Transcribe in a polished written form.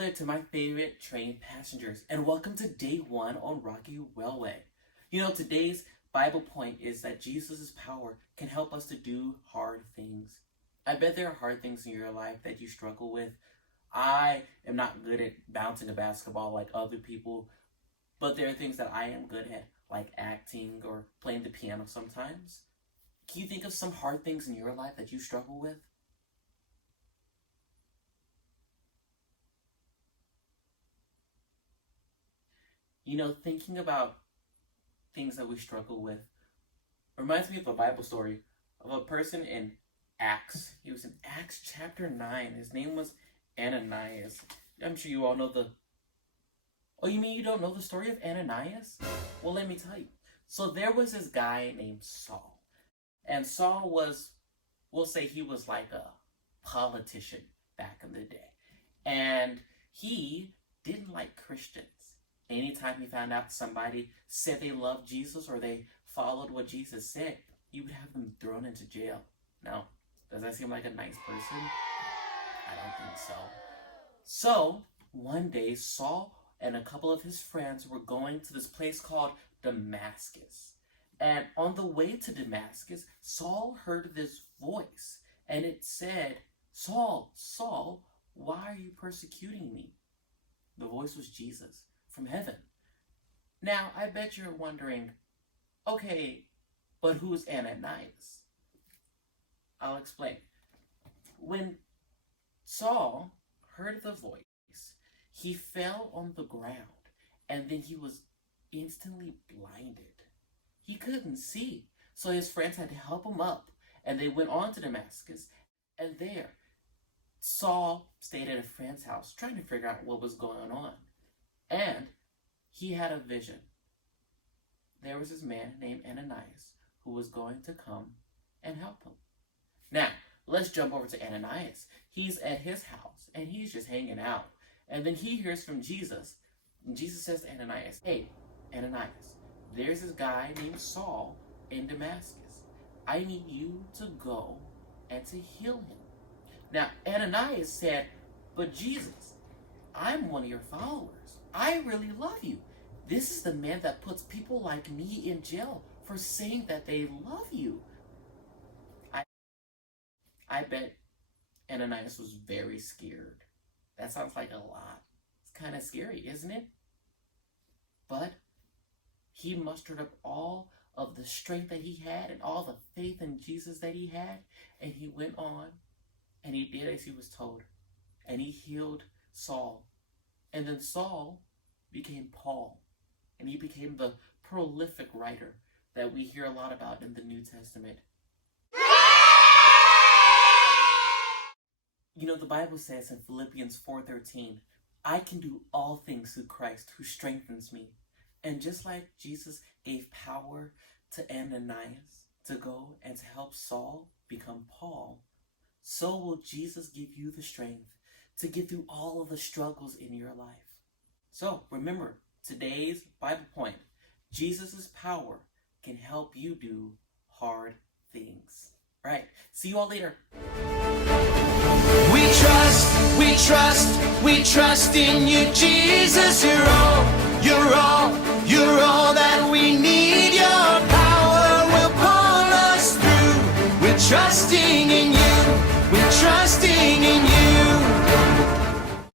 there to my favorite train passengers, and welcome to day 1 on Rocky Railway. Today's Bible point is that Jesus' power can help us to do hard things. I bet there are hard things in your life that you struggle with. I am not good at bouncing a basketball like other people, but there are things that I am good at, like acting or playing the piano sometimes. Can you think of some hard things in your life that you struggle with? Thinking about things that we struggle with reminds me of a Bible story of a person in Acts. He was in Acts chapter 9. His name was Ananias. I'm sure you all know Oh, you mean you don't know the story of Ananias? Well, let me tell you. So there was this guy named Saul. And Saul we'll say he was like a politician back in the day. And he didn't like Christians. Anytime he found out somebody said they loved Jesus or they followed what Jesus said, he would have them thrown into jail. Now, does that seem like a nice person? I don't think so. So, one day, Saul and a couple of his friends were going to this place called Damascus. And on the way to Damascus, Saul heard this voice. And it said, "Saul, Saul, why are you persecuting me?" The voice was Jesus from heaven. Now, I bet you're wondering, okay, but who's Ananias? I'll explain. When Saul heard the voice, he fell on the ground, and then he was instantly blinded. He couldn't see, so his friends had to help him up, and they went on to Damascus, and there, Saul stayed at a friend's house, trying to figure out what was going on. And he had a vision. There was this man named Ananias who was going to come and help him. Now, let's jump over to Ananias. He's at his house, and he's just hanging out. And then he hears from Jesus. And Jesus says to Ananias, "Hey, Ananias, there's this guy named Saul in Damascus. I need you to go and to heal him." Now, Ananias said, "But Jesus, I'm one of your followers. I really love you. This is the man that puts people like me in jail for saying that they love you." I bet Ananias was very scared. That sounds like a lot. It's kind of scary, isn't it? But he mustered up all of the strength that he had and all the faith in Jesus that he had, and he went on and he did as he was told, and he healed Saul. And then Saul became Paul, and he became the prolific writer that we hear a lot about in the New Testament. The Bible says in Philippians 4:13, "I can do all things through Christ who strengthens me." And just like Jesus gave power to Ananias to go and to help Saul become Paul, so will Jesus give you the strength to get through all of the struggles in your life. So remember, today's Bible point, Jesus' power can help you do hard things. Right? See you all later. We trust in you, Jesus. You're all that we need. Your power will pull us through. We're trusting in you. We're trusting in you.